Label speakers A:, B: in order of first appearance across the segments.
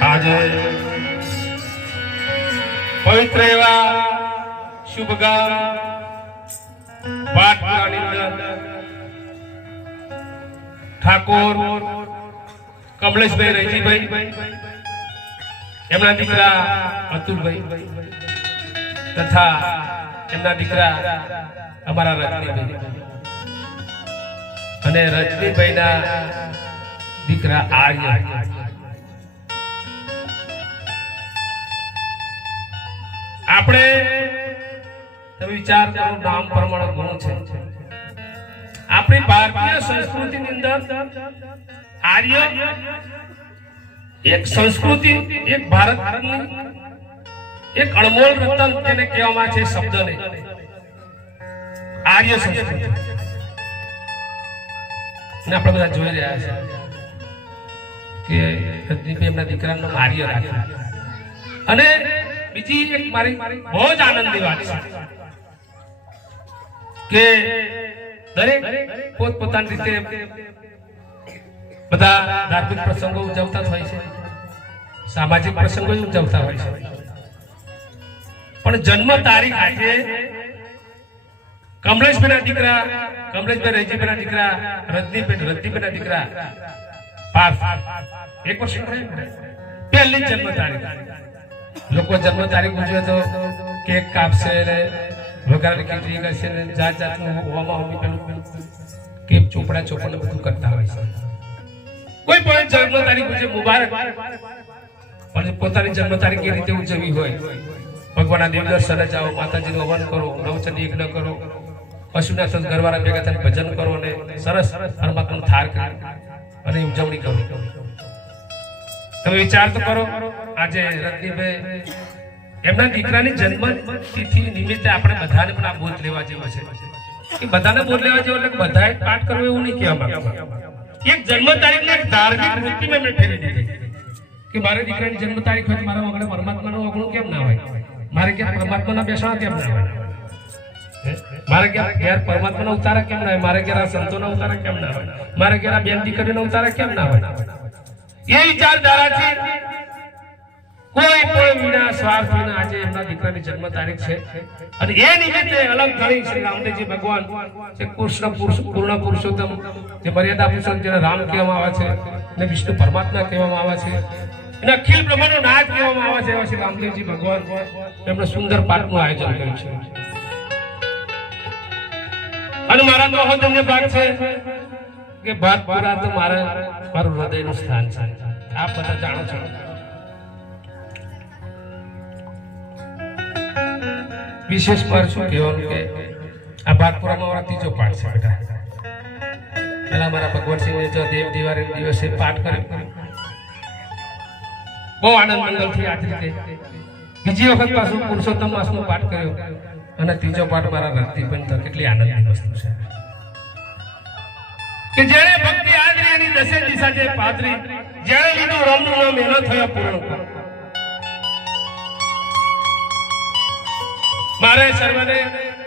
A: આજે પવિત્ર એવા શુભ ગામ પાટપુરાની ઠાકોર કમલેશભાઈ રહીજીભાઈ એમના દીકરા અતુલભાઈ તથા એમના દીકરા અમારા રજનીભાઈ. અને રજનીભાઈના દીકરા આર્ય. આપણે તમે વિચાર કરો નામ પ્રમાણે ગુણ છે. આપણી ભારતીય સંસ્કૃતિની અંદર આર્ય એક સંસ્કૃતિ, એક ભારતની એક અણમોલ રતન તેને કહેવામાં છે શબ્દને. આર્ય સંસ્કૃતિ. આપણે બધા જોઈ રહ્યા છે કે એમના દીકરાનું આર્ય રાખ્યું. અને બીજી એક મારી બહુ જ આનંદની વાત છે. કે દરેક પોતપોતાની રીતે બધા ધાર્મિક પ્રસંગો ઉજવતા હોય છે. સામાજિક પ્રસંગો ઉજવતા હોય છે. પણ જન્મ તારીખ આજે કમલેશભાઈના દીકરા કમલેશભાઈ રૈજીભાઈના દીકરા રજનીભાઈ રજનીભાઈના દીકરા પાર્થ. એક વર્ષ પહેલી જન્મ તારીખ. લોકો જન્મ તારીખ ઉજવે તો કેક કાપશે ને ભગવાનના દેવ દર્શને જાઓ, માતાજીનું હવન કરો, નવચંડી યજ્ઞ કરો, પશુના સદ ઘરવાળા ભેગા થઈને ભજન કરો અને સરસ પરમાત્માનો થાર અને ઉજવણી કરો. તમે વિચાર તો કરો આજે રત્નીભાઈ એમના દીકરાની જન્મ તિથિ નિમિત્તે આપણે બધાને પણ આ બોધ લેવા જેવો છે. કે બધાને બોધ લેવા જેવો એટલે બધાએ પાઠ કરવો એવું નહીં કહેવા માંગતા. એક જન્મ તારીખને એક ધાર્મિક વૃત્તિમાં મેં ફેરી દીધી. કે મારા દીકરાની જન્મ તારીખ હોય મારા વગર પરમાત્માનો અગણું કેમ ના હોય? મારે ક્યાં પરમાત્માના બેસણા કેમ ના હોય? મારે ક્યાં ઘેર પરમાત્માના ઉતારા કેમ ના હોય? મારે ઘેર આ સંતોના ઉતારા કેમ ના હોય? મારે ઘેર આ બેન દીકરીના ઉતારા કેમ ના હોય? એ વિચારધારાથી કોઈ પણ વિના સ્વાર્થ આજે દીકરાની જન્મ તારીખ છે. અને એ નિમિત્તે અલગ કરી શ્રી રામદેવજી ભગવાન જે કૃષ્ણ પુરુષ જે મર્યાદા જેને રામ કહેવામાં આવે છે અને વિષ્ણુ પરમાત્મા કહેવામાં આવે છે અને અખિલ બ્રહ્માંડનો નાથ કહેવામાં આવે છે એવા શ્રી રામદેવજી ભગવાન એમણે સુંદર પાઠનું આયોજન કર્યું છે. અને મારા તો તમને ભાગ છે કે ભાતપુરા તો મારા મારું હૃદયનું સ્થાન છે. આપ બધા જાણો છો. વિશેષ પર શું કહેવાનું કે આ ભાતપુરામાં મારા ત્રીજો પાઠ છે બેટા. પેલા મારા ભગવતસિંહે જો દેવ દિવાળી દિવસે પાઠ કર્યો. બહુ આનંદ મંગલથી આજ રીતે. બીજી વખત પાછું પુરુષોત્તમ માસનો પાઠ કર્યો. અને ત્રીજો પાઠ મારા રક્તિ પણ તો કેટલી આનંદની વસ્તુ છે. કે જેણે ભક્તિ આદરી એની દસે દિશા જે પાદરી જેણે લીધું રામનું એનો થયો પૂર્ણ મારે સર્વને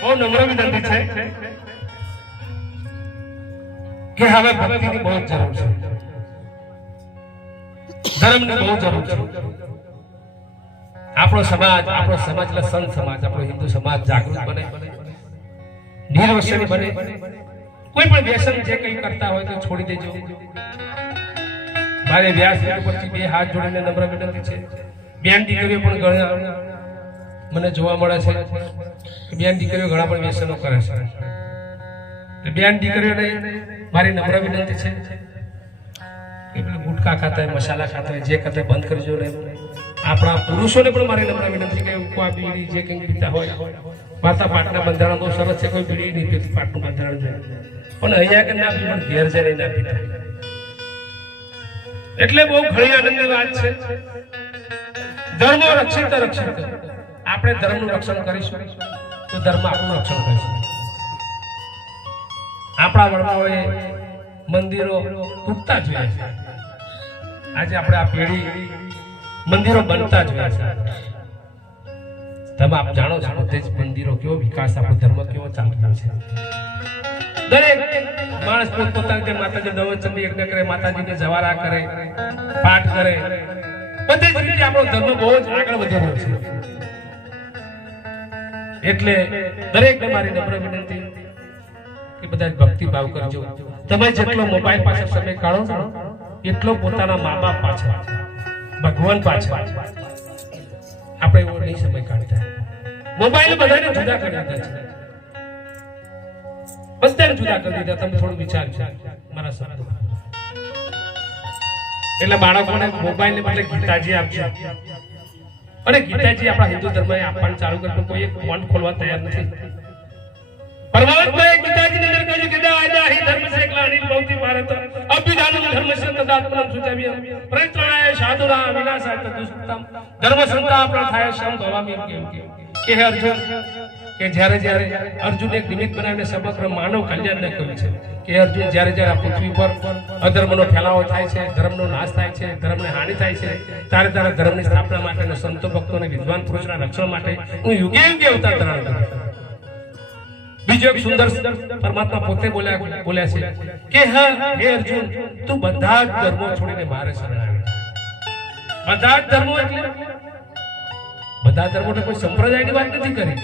A: બહુ નમ્ર વિનંતી છે કે હવે ભક્તિની બહુ જરૂર છે. ધર્મની બહુ જરૂર છે. આપણો સમાજ આપણો સમાજ એટલે સંત સમાજ, આપણો હિન્દુ સમાજ જાગૃત બને. નિર્વસન બને. કોઈ પણ વ્યસન જે કંઈ કરતા હોય તો છોડી દેજો. મારે વ્યાસ પરથી બે હાથ જોડીને નમ્ર વિનંતી છે. બેન દીકરીઓ પણ ઘણા મને જોવા મળે છે, બેન દીકરીઓ ઘણા પણ વ્યસનો કરે છે. બેન દીકરીઓને મારી નમ્ર વિનંતી છે કે પેલા ગુટખા ખાતા હોય, મસાલા ખાતા હોય, જે ખાતા બંધ કરજો ને. આપણા પુરુષોને પણ મારી નમ્ર વિનંતી કે ઉપવા બીડી જે કંઈ પીતા હોય, માતા પાટના બંધારણ બહુ સરસ છે, કોઈ બીડી નહીં પીતું, પાટનું બંધારણ જોઈએ. પણ અહીંયા કે ના પણ ઘેર જઈને ના પીતા. એટલે બહુ ઘણી આનંદની વાત છે. ધર્મ રક્ષિત રક્ષિત આપણે ધર્મનું રક્ષણ કરીશું. તો ધર્મ આપણું રક્ષણ કરીશું. આપણા વડવાઓએ મંદિરો તૂટતા જોયા છે. આજે આપણે આ પેઢી મંદિરો બનતા જોયા છે. તમે આપ જાણો છો બધે જ મંદિરો કેવો વિકાસ, આપણો ધર્મ કેવો ચાલતો છે. દરેક માણસ પોતપોતાની રીતે માતાજી નવચંડી યજ્ઞ કરે, માતાજીને જવારા કરે, પાઠ કરે. બધી જ રીતે આપણો ધર્મ બહુ જ આગળ વધી રહ્યો છે. એટલે દરેક મારી નમ્ર વિનંતી કે બધા ભક્તિ ભાવ કરજો. તમે જેટલો મોબાઈલ પાછળ સમય કાઢો એટલો પોતાના મા બાપ પાછળ, ભગવાન પાછળ આપણે એવો નહીં સમય કાઢતા. મોબાઈલ બધાને જુદા કરી દીધા છે. બધાને જુદા કરી દીધા. તમે થોડું વિચારજો મારા શબ્દો. એટલે બાળકોને મોબાઈલ ને બદલે ગીતાજી આપજો. અને ગીતાજી આપણા હિન્દુ ધર્મએ આપવાનું ચાલુ કરતો, કોઈ એક ફોન ખોલવા તૈયાર નથી. પરમાત્માએ ધર્મ સે ગ્લાનિલ ભવતિ ભારત અભિધાનમ ધર્મ સે તદાત્મનમ સુચામ્ય પરિત્રાણાય સાધુના વિનાશાય ભવામી કેમ કેમ. કે હે અર્જુન? કે જ્યારે જ્યારે અર્જુન એક નિમિત્ત બનાવીને સમગ્ર માનવ કલ્યાણને કહ્યું છે. કે અર્જુન, જ્યારે જ્યારે આ પૃથ્વી પર અધર્મનો ફેલાવો થાય છે, ધર્મનો નાશ થાય છે, ધર્મને હાનિ થાય છે, ત્યારે તારા ધર્મની સ્થાપના માટે અને સંતો ભક્તો અને વિદ્વાન પુરુષના રક્ષણ માટે હું યુગે યુગે અવતાર ધારણ કરું બીજો એક સુંદર પરમાત્મા પોતે બોલ્યા બોલ્યા છે કે હા, હે અર્જુન, તું બધા જ ધર્મો છોડીને મારે શરણ આવે બધા જ ધર્મો એટલે બધા ધર્મોને કોઈ સંપ્રદાયની વાત નથી કરી.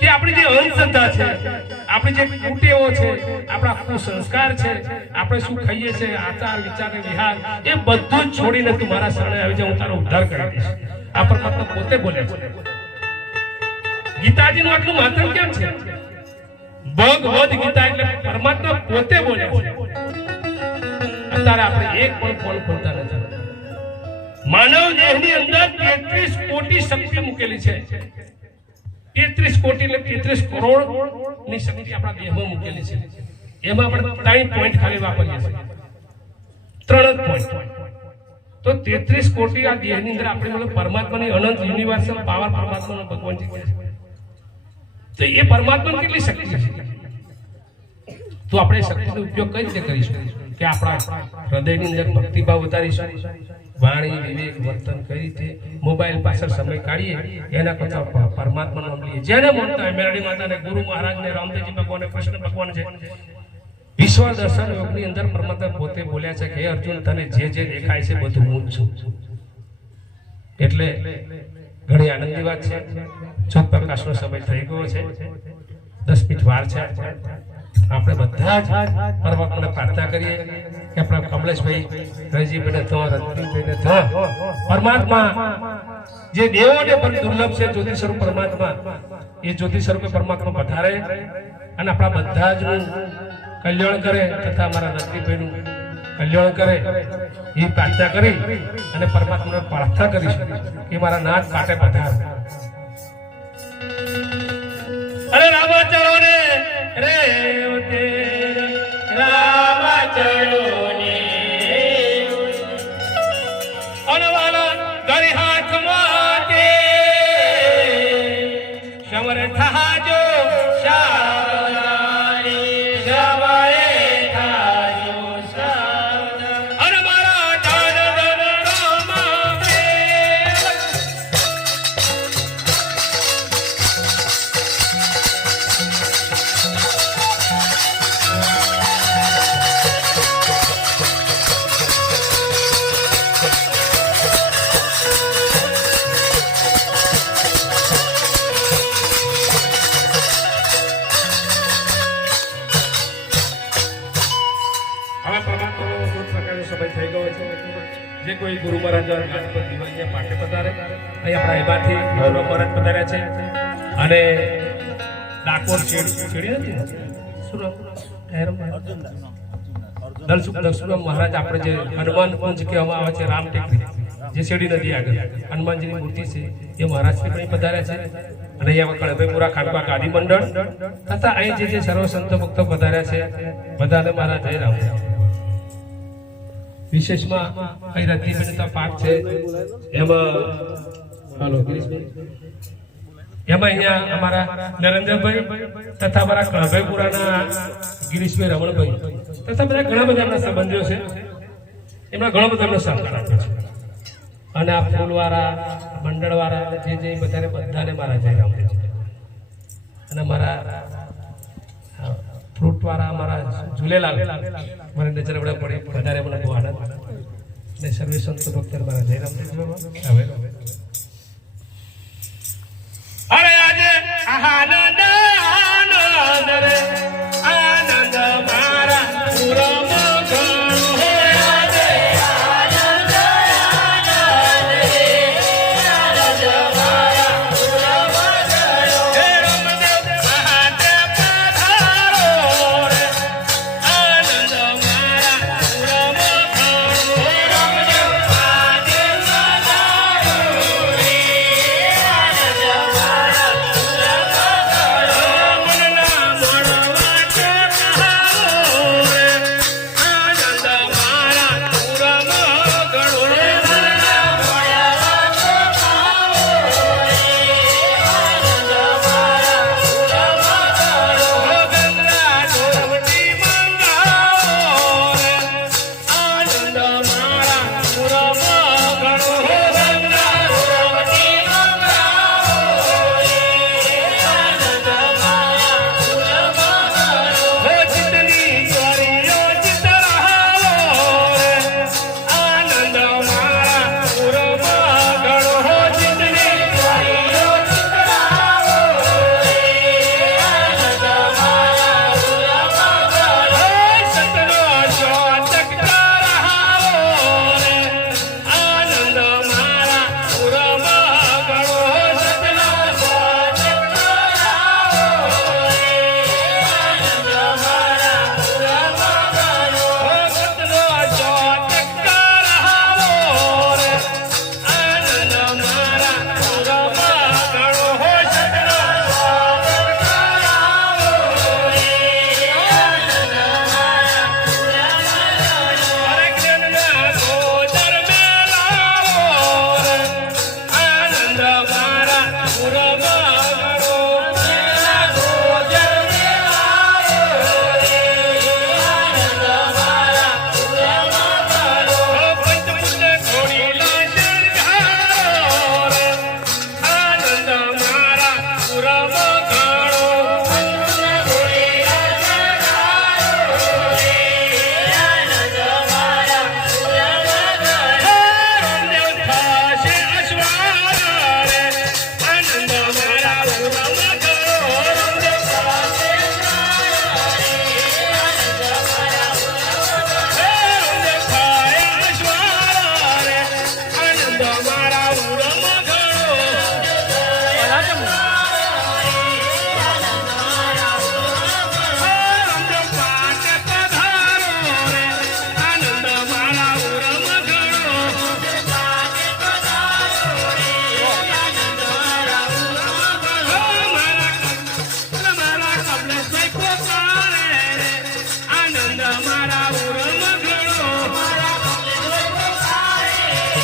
A: કે આપણી જે અંધશ્રદ્ધા છે, આપણી જે કુટેવો છે, આપણા કુસંસ્કાર છે, આપણે શું ખાઈએ છીએ આચાર, વિચાર વિહાર, એ બધું જ છોડીને તું મારા શરણે આવી જા, હું તારો ઉદ્ધાર કરી દઈશ. આ પરમાત્મા પોતે બોલે છે. ગીતાજીનું આટલું મહત્વ કેમ છે? ભગવદ ગીતા એટલે પરમાત્મા પોતે બોલે છે. અત્યારે આપણે એક પણ ફોન ખોલતા નથી. માનવ દેહની અંદર 33 કોટી શક્તિ મૂકેલી છે. 33 કોટી એટલે 33 કરોડની શક્તિ આપણા દેહમાં મૂકેલી છે. એમાં આપણે ત્રણ પોઈન્ટ ખાલી વાપરીએ છીએ. ત્રણ જ પોઈન્ટ તો 33 કોટી આ દેહની અંદર આપણે પરમાત્માની અનંત યુનિવર્સલ પાવર પરમાત્માનો ભગવાનજી કહે છે. તો એ પરમાત્માની કેટલી શક્તિ છે? તો આપણે શક્તિનો ઉપયોગ કઈ રીતે કરીશું? કે આપણા હૃદયની અંદર ભક્તિભાવ વધારીશું? વાણી, વિવેક, વર્તન કઈ રીતે મોબાઈલ પાછળ સમય કાઢીએ, એના કરતા પરમાત્મા નામ જેને મળતા હોય મેરડી માતાને, ગુરુ મહારાજને, રામદેવજી ભગવાન, કૃષ્ણ ભગવાન છે. વિશ્વ દર્શન યોગની અંદર પરમાત્મા પોતે બોલ્યા છે કે અર્જુન, તને જે જે દેખાય છે બધું હું છું. એટલે ઘણી આનંદની વાત છે. ચોથ પ્રકાશનો સમય થઈ ગયો છે. દસ મિનિટ વાર છે. આપણે બધા જ પરમાત્માને પ્રાર્થના કરીએ કે આપણા કમલેશભાઈ રજીભાઈને તો રજનીભાઈને તો પરમાત્મા, જે દેવોને પણ દુર્લભ છે જ્યોતિ સ્વરૂપ પરમાત્મા, એ જ્યોતિ સ્વરૂપે પરમાત્મા પધારે અને આપણા બધા જ કલ્યાણ કરે તથા અમારા રજનીભાઈનું કલ્યાણ કરે, એ પ્રાર્થના કરી અને પરમાત્માને પ્રાર્થના કરીશું કે મારા નાથ માટે પધાર. અરે રામાચરો ને રે મહારાજ દિવાળીયા પધારે. મહારાજ છે. અને ડાકોર? કહેરમ મહારાજ? આપણે જે હનુમાન કુંજ કહેવામાં આવે છે, રામ ટેકરી, જે શેરડી નદી આગળ. હનુમાનજીની મૂર્તિ છે, એ મહારાજ પણ પધાર્યા છે. અને અહીંયા કળભાઈપુરા ખાનપા ગાદી મંડળ. તથા અહીં જે જે સર્વ સંતો ભક્તો પધાર્યા છે, બધાને મારા જય રામ. વિશેષમાં અહીં બનતા પાક છે? એમાં હાલો એમાં અહીંયા અમારા નરેન્દ્રભાઈ તથા અમારા કણભાઈપુરાના ગિરીશભાઈ રમણભાઈ. તથા બધા ઘણા બધા એમના સંબંધીઓ છે. એમના ઘણો બધા એમનો સહકાર આપ્યો છે. અને આ ફૂલવાળા મંડળવાળા, જે જે બધાને બધાને મારા જય રામ અને મારા ફ્રૂટવાળા, મારા ઝૂલેલાલ મારી નજર પડી વધારે મને બહુ આનંદ
B: ને સર્વે સંતો ભક્તર મારા જયરામ દેવ બાબા
A: હવે